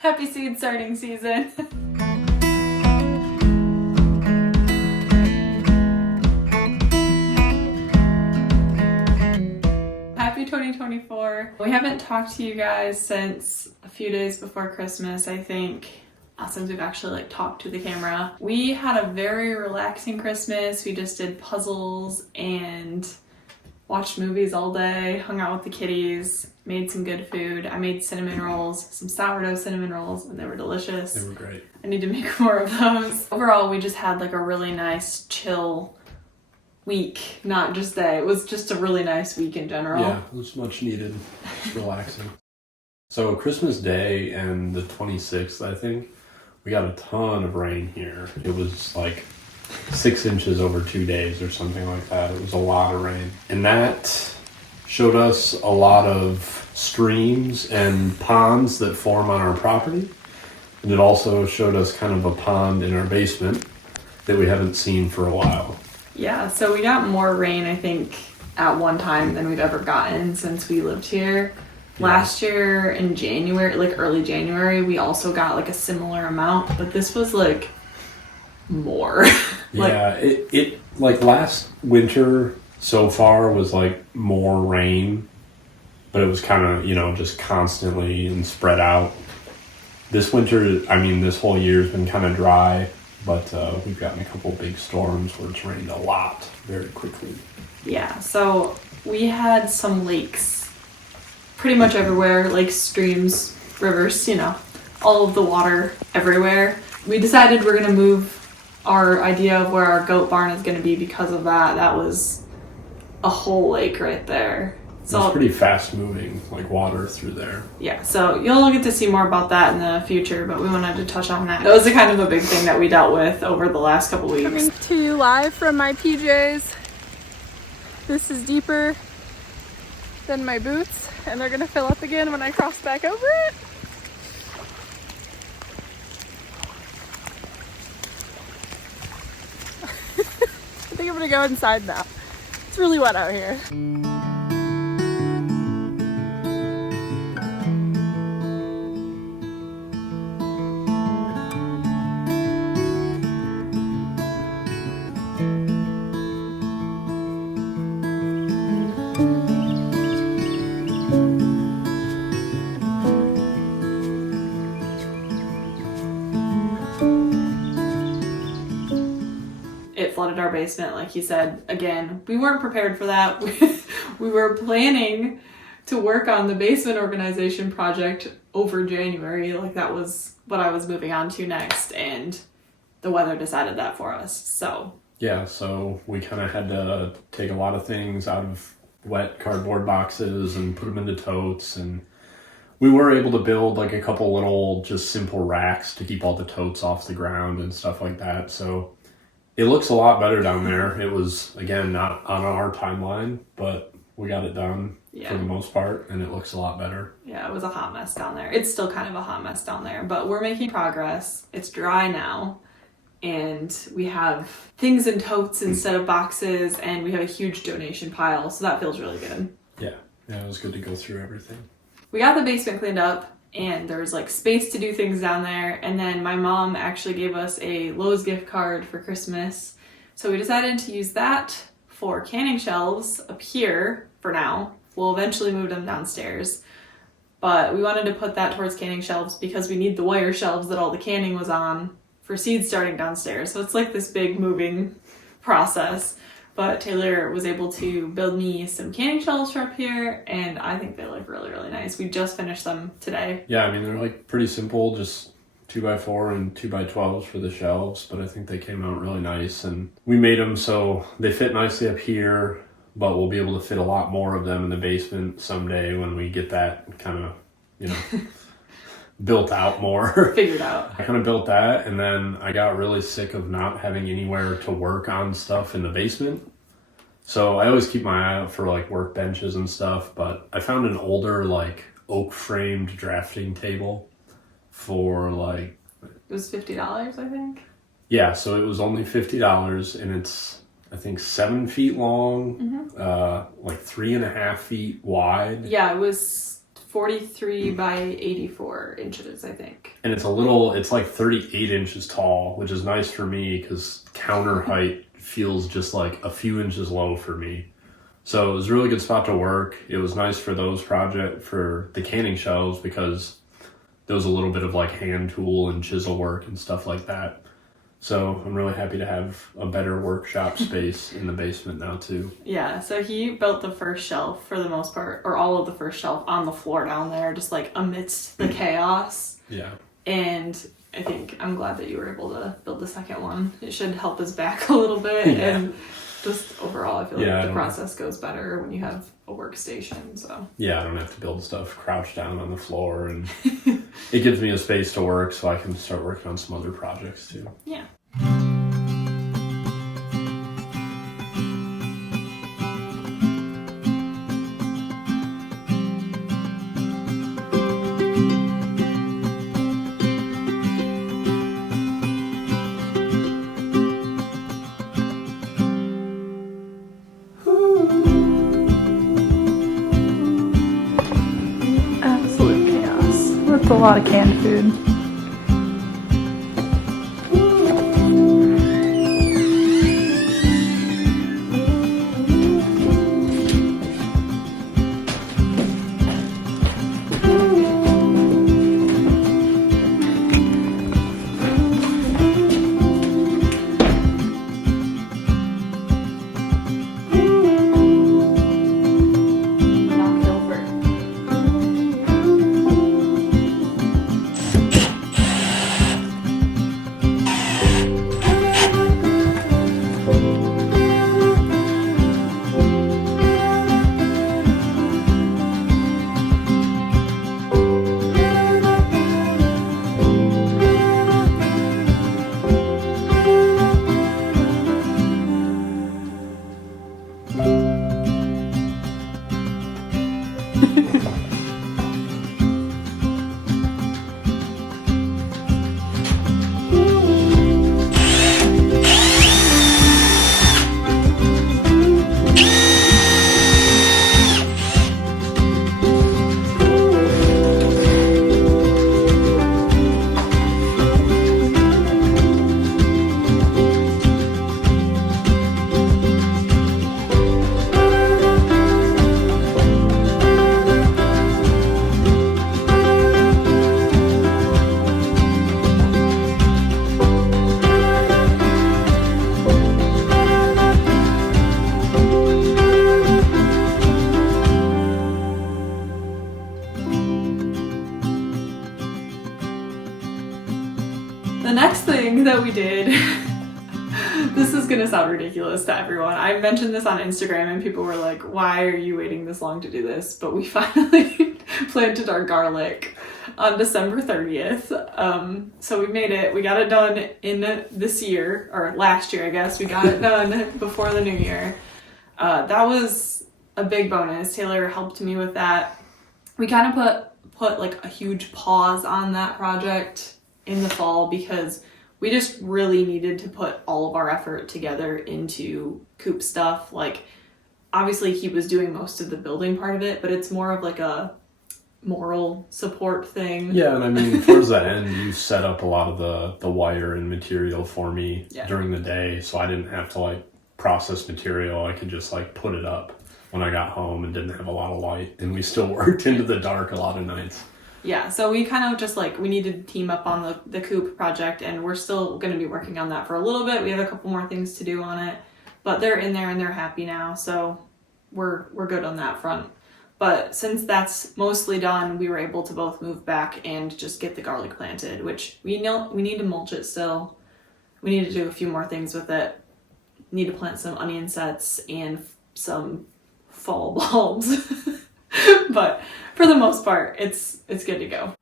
Happy seed starting season. Happy 2024. We haven't talked to you guys since a few days before Christmas, I think, since we've actually talked to the camera. We had a very relaxing Christmas. We just did puzzles and watched movies all day, hung out with the kitties, made some good food. I made cinnamon rolls, some sourdough cinnamon rolls, and they were delicious. They were great. I need to make more of those. Overall, we just had a really nice, chill week, not just day. It was just a really nice week in general. Yeah, it was much needed. Just relaxing. So Christmas Day and the 26th, I think, we got a ton of rain here. It was 6 inches over 2 days or something like that. It was a lot of rain. And that showed us a lot of streams and ponds that form on our property. And it also showed us kind of a pond in our basement that we haven't seen for a while. Yeah, so we got more rain, I think, at one time than we've ever gotten since we lived here. Yeah. Last year in January, early January, we also got a similar amount, but this was more. Yeah, it last winter so far was more rain, but it was kind of, just constantly and spread out. This winter, this whole year has been kind of dry, but we've gotten a couple big storms where it's rained a lot very quickly. Yeah, so we had some lakes pretty much everywhere, streams, rivers, all of the water everywhere. We decided we're going to move our idea of where our goat barn is going to be because of that. That was a whole lake right there. So it's pretty fast moving, water through there. Yeah, so you'll get to see more about that in the future, but we wanted to touch on that. That was kind of a big thing that we dealt with over the last couple weeks. Coming to you live from my PJs. This is deeper than my boots, and they're gonna fill up again when I cross back over it. I think I'm gonna go inside now. It's really wet out here. Flooded our basement, like he said. Again, we weren't prepared for that. We were planning to work on the basement organization project over January. That was what I was moving on to next, and the weather decided that for us. So yeah, so we kind of had to take a lot of things out of wet cardboard boxes and put them into totes, and we were able to build a couple little just simple racks to keep all the totes off the ground and stuff like that. So it looks a lot better down there. It was, again, not on our timeline, but we got it done for the most part, and it looks a lot better. Yeah, it was a hot mess down there. It's still kind of a hot mess down there, but we're making progress. It's dry now, and we have things in totes instead of boxes, and we have a huge donation pile, so that feels really good. Yeah, it was good to go through everything. We got the basement cleaned up, and there was space to do things down there. And then my mom actually gave us a Lowe's gift card for Christmas. So we decided to use that for canning shelves up here for now. We'll eventually move them downstairs. But we wanted to put that towards canning shelves because we need the wire shelves that all the canning was on for seeds starting downstairs. So it's this big moving process. But Taylor was able to build me some canning shelves for up here, and I think they look really, really nice. We just finished them today. Yeah, they're pretty simple, just 2x4 and 2x12s for the shelves, but I think they came out really nice, and we made them so they fit nicely up here, but we'll be able to fit a lot more of them in the basement someday when we get that kind of, built out more. Figured out. I kind of built that, and then I got really sick of not having anywhere to work on stuff in the basement. So I always keep my eye out for work benches and stuff, but I found an older oak framed drafting table for It was $50, I think. Yeah, so it was only $50, and it's I think 7 feet long, 3.5 feet wide. Yeah, it was 43 by 84 inches, I think. And it's like 38 inches tall, which is nice for me because counter height feels just like a few inches low for me. So it was a really good spot to work. It was nice for for the canning shelves because there was a little bit of like hand tool and chisel work and stuff like that. So I'm really happy to have a better workshop space in the basement now too. Yeah, so he built the first shelf for the most part, or all of the first shelf on the floor down there, just like amidst the chaos. Yeah. And I think I'm glad that you were able to build the second one. It should help his back a little bit. Yeah. And just overall, I feel like the process goes better when you have a workstation. So yeah, I don't have to build stuff crouched down on the floor, and it gives me a space to work so I can start working on some other projects too. Yeah. Absolute chaos. That's a lot of canned food. Knocked over. The next thing that we did, this is gonna sound ridiculous to everyone. I mentioned this on Instagram and people were like, why are you waiting this long to do this? But we finally planted our garlic on December 30th. So we made it, we got it done in this year, or last year I guess. We got it done before the new year. That was a big bonus. Taylor helped me with that. We kind of put like a huge pause on that project in the fall because we just really needed to put all of our effort together into coop stuff. Like, obviously he was doing most of the building part of it, but it's more of like a moral support thing. Yeah, and I mean, towards the end, you set up a lot of the wire and material for me during the day, so I didn't have to like process material. I could just like put it up when I got home and didn't have a lot of light, and we still worked into the dark a lot of nights. Yeah, so we kind of just like, we needed to team up on the coop project, and we're still going to be working on that for a little bit. We have a couple more things to do on it, but they're in there and they're happy now, so we're good on that front. But since that's mostly done, we were able to both move back and just get the garlic planted, which we know we need to mulch it still. We need to do a few more things with it. Need to plant some onion sets and some fall bulbs. But for the most part, it's good to go.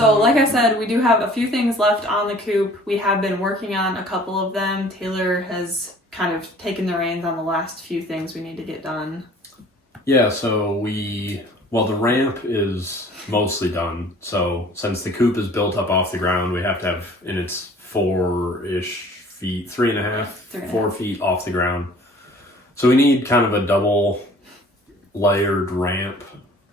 So like I said, we do have a few things left on the coop. We have been working on a couple of them. Taylor has kind of taken the reins on the last few things we need to get done. Yeah, so the ramp is mostly done. So since the coop is built up off the ground, we have to have, and it's 4-ish feet, 3.5, 4 feet off the ground. So we need kind of a double layered ramp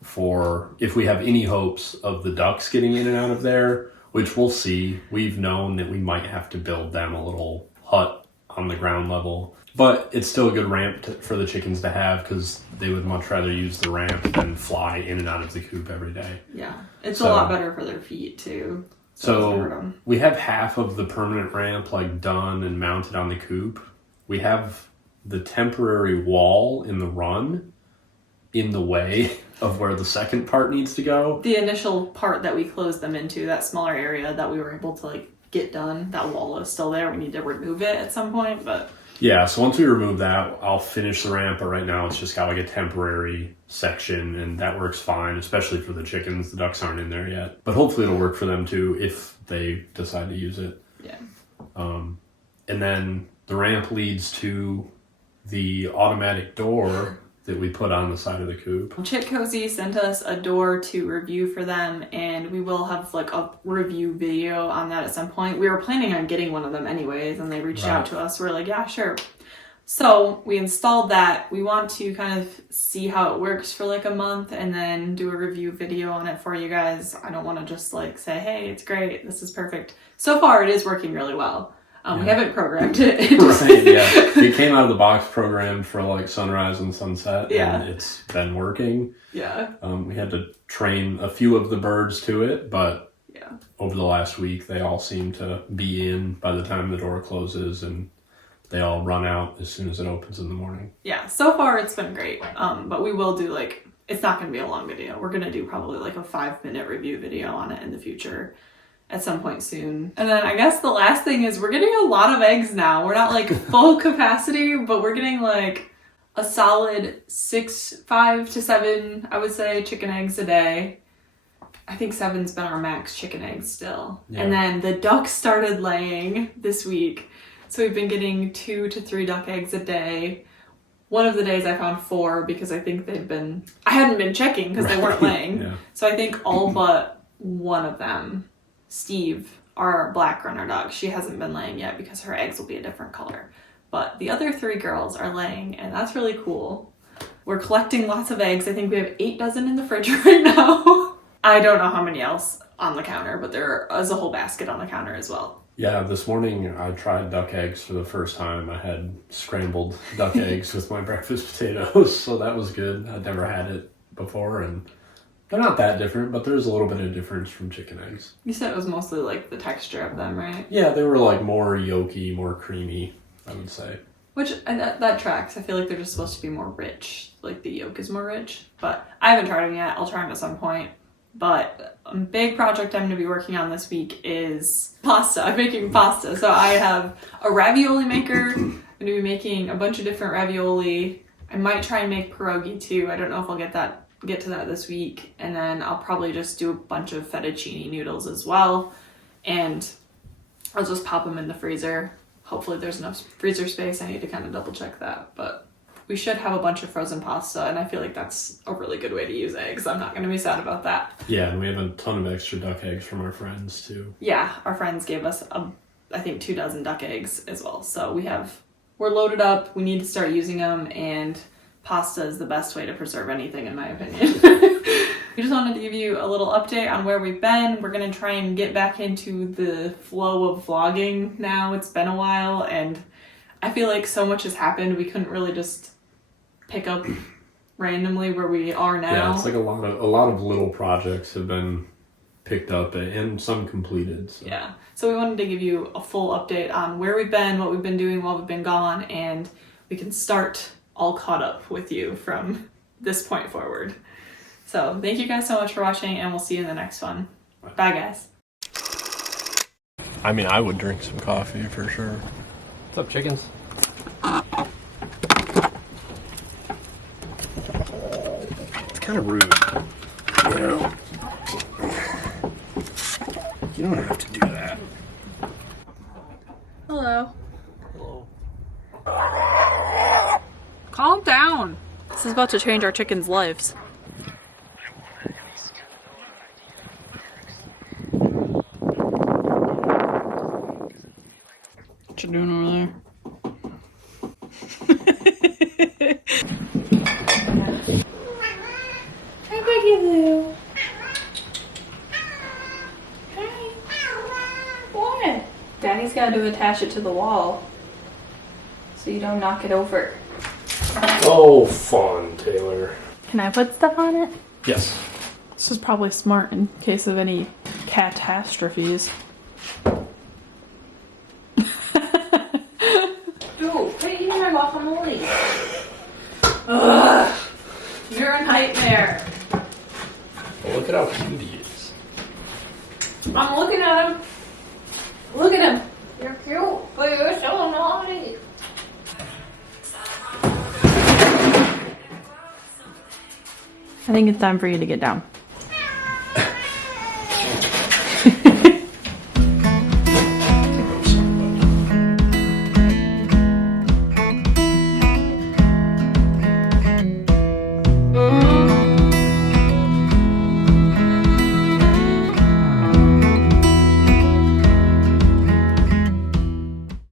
for if we have any hopes of the ducks getting in and out of there, which we'll see. We've known that we might have to build them a little hut on the ground level, but it's still a good ramp for the chickens to have because they would much rather use the ramp than fly in and out of the coop every day. Yeah, it's a lot better for their feet too. So we have half of the permanent ramp like done and mounted on the coop. We have the temporary wall in the run in the way of where the second part needs to go. The initial part that we closed them into, that smaller area that we were able to like get done, that wall is still there. We need to remove it at some point, but yeah, so once we remove that, I'll finish the ramp, but right now it's just got like a temporary section and that works fine, especially for the chickens. The ducks aren't in there yet, but hopefully it'll work for them too if they decide to use it. Yeah. And then the ramp leads to the automatic door that we put on the side of the coop. Chick Cozy sent us a door to review for them, and we will have like a review video on that at some point. We were planning on getting one of them anyways, and they reached out to us. We're like, yeah, sure. So we installed that. We want to kind of see how it works for like a month and then do a review video on it for you guys. I don't want to just like say, hey, it's great, this is perfect. So far it is working really well. We haven't programmed it. Right, yeah. It came out of the box programmed for like sunrise and sunset, and it's been working. Yeah. We had to train a few of the birds to it, but over the last week, they all seem to be in by the time the door closes, and they all run out as soon as it opens in the morning. Yeah, so far it's been great, but we will do like, it's not going to be a long video. We're going to do probably like a 5-minute review video on it in the future. At some point soon. And then I guess the last thing is we're getting a lot of eggs now. We're not like full capacity, but we're getting like a solid 5 to 7, I would say, chicken eggs a day. I think 7's been our max chicken eggs still. Yeah. And then the ducks started laying this week. So we've been getting 2 to 3 duck eggs a day. One of the days I found 4 because I think I hadn't been checking because they weren't laying. Yeah. So I think all but one of them, Steve, our black runner dog, she hasn't been laying yet because her eggs will be a different color. But the other 3 girls are laying, and that's really cool. We're collecting lots of eggs. I think we have 8 dozen in the fridge right now. I don't know how many else on the counter, but there is a whole basket on the counter as well. Yeah, this morning I tried duck eggs for the first time. I had scrambled duck eggs with my breakfast potatoes, so that was good. I'd never had it before, and they're not that different, but there's a little bit of difference from chicken eggs. You said it was mostly like the texture of them, right? Yeah, they were like more yolky, more creamy, I would say. Which, and that tracks. I feel like they're just supposed to be more rich. Like the yolk is more rich. But I haven't tried them yet. I'll try them at some point. But a big project I'm going to be working on this week is pasta. I'm making pasta. So I have a ravioli maker. I'm going to be making a bunch of different ravioli. I might try and make pierogi too. I don't know if I'll get to that this week, and then I'll probably just do a bunch of fettuccine noodles as well, and I'll just pop them in the freezer. Hopefully there's enough freezer space. I need to kind of double check that, but we should have a bunch of frozen pasta, and I feel like that's a really good way to use eggs. I'm not going to be sad about that. Yeah, and we have a ton of extra duck eggs from our friends too. Yeah, our friends gave us I think 2 dozen duck eggs as well, so we're loaded up. We need to start using them, and pasta is the best way to preserve anything, in my opinion. We just wanted to give you a little update on where we've been. We're going to try and get back into the flow of vlogging now. It's been a while, and I feel like so much has happened. We couldn't really just pick up randomly where we are now. Yeah, it's like a lot of little projects have been picked up and some completed. So. Yeah, so we wanted to give you a full update on where we've been, what we've been doing while we've been gone, and we can start all caught up with you from this point forward. So thank you guys so much for watching, and we'll see you in the next one. Bye guys. I mean, I would drink some coffee for sure. What's up, chickens? It's kind of rude. You know? You don't have to do that. Hello. Hello. Calm down. This is about to change our chickens' lives. What you doing over there? Hi, Peggy Lou. Hi. What? Daddy's got to attach it to the wall so you don't knock it over. Oh, fun, Taylor. Can I put stuff on it? Yes. This is probably smart in case of any catastrophes. Dude, put your hand off on the leash. Ugh, you're a nightmare. Well, look at how cute he is. I'm looking at him. Look at him. You're cute, but you're so naughty. I think it's time for you to get down.